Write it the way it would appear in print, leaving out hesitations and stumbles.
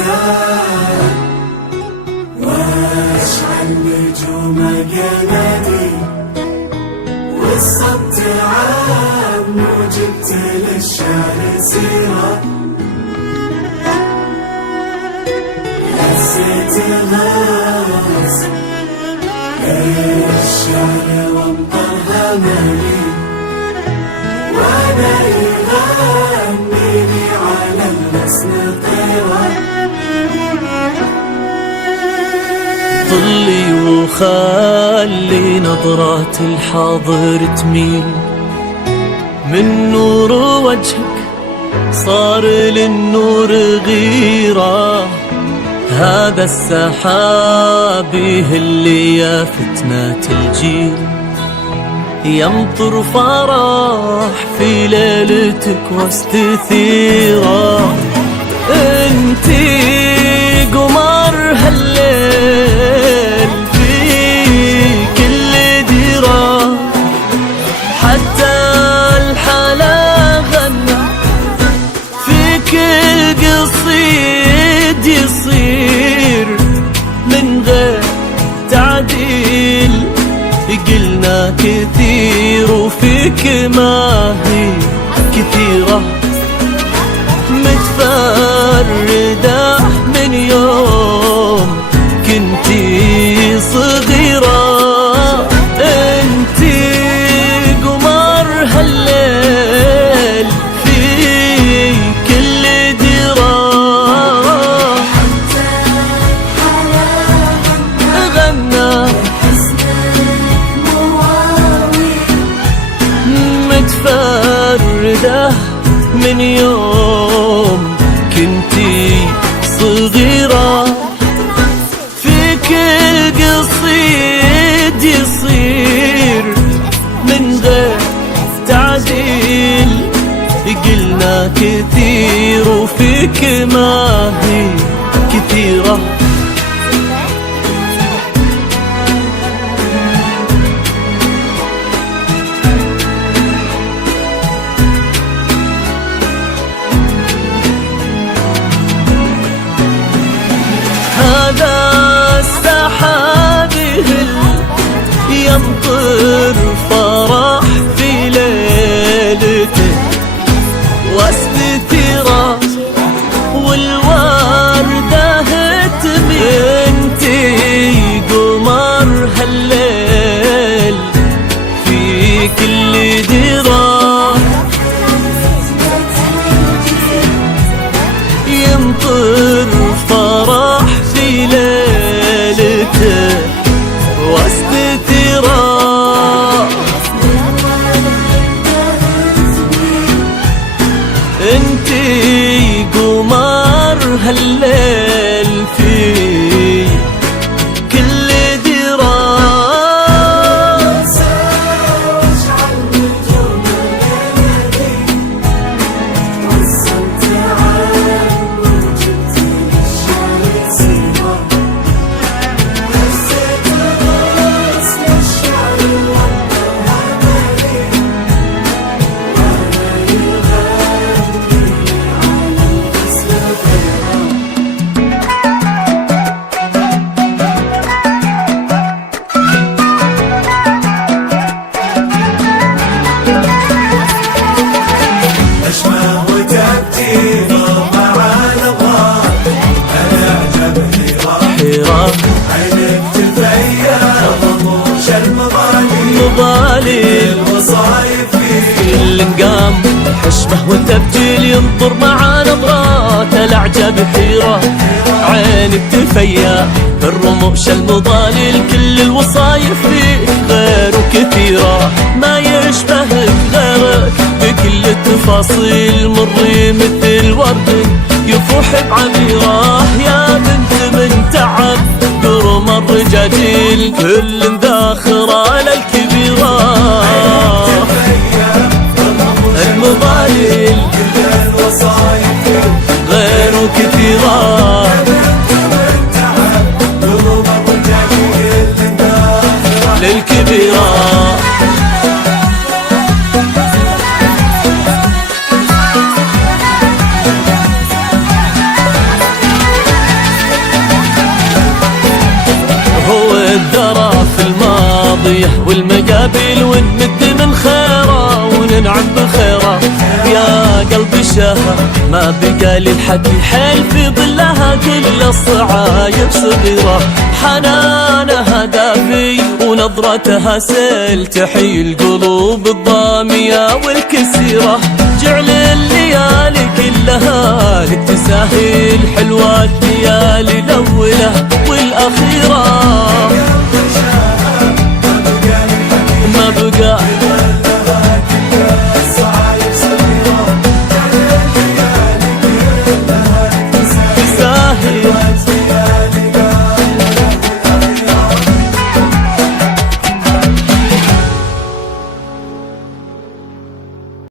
الإنسان واشعل نجوم قلبي والصمت عام وجبت للشعر سيرة هزيت الغاز الشعر وامطرها مالي وانا يغنيني على الحسن طيرة طلي وخلي نظرات الحاضر تميل من نور وجهك صار للنور غيرة هذا السحاب اللي يا فتنة الجيل يمطر فرح في ليلتك واستثيرة انتي قمر هالليل في كل ديرة حتى الحلا غنى في كل قصيد يصير من غير تعديل قلنا كثير وفيك ما هي كثيرة متفردة من يوم كنتي صغيرة انتي قمر هالليل في كل ديرة غنى متفردة من يوم كنتي صغيرة في كل قصيد يصير من غير تعديل قلنا كثير وفيك ما هي كثيرة هذا السحاب يمطر فرح في ليلته واستثيرة والوردة تميل انتي قمر هالليل في كل ديرة يمطر فرح في ليلته واستثيرة انتي قمر هالليل في كل ديرة مضالي الوصايف كل نقام حشمه وتبجيل ينطر مع نظرات الأعجاب حيرة عينك تفيا الرموش المضالي لكل الوصايف فيك غير كثيرة ما يشبهك غيرك بكل التفاصيل مري مثل ورد يفوح بعميرة يا بنت من تعب قرم الرجاجيل كل ذاخرة للكبيرة المضاليل غير كثيرة للكبيرة الماضية والمقابل ونمد من خيره وننعم بخيره. يا قلبي شاهة ما بقى لي الحكي حيل في ظلها كل الصعايب صغيرة. حنانها دافي ونظرتها سيل تحيي القلوب الضامية والكسيرة. جعل الليالي كلها لك تساهل حلوة الليالي الأولى والأخيرة.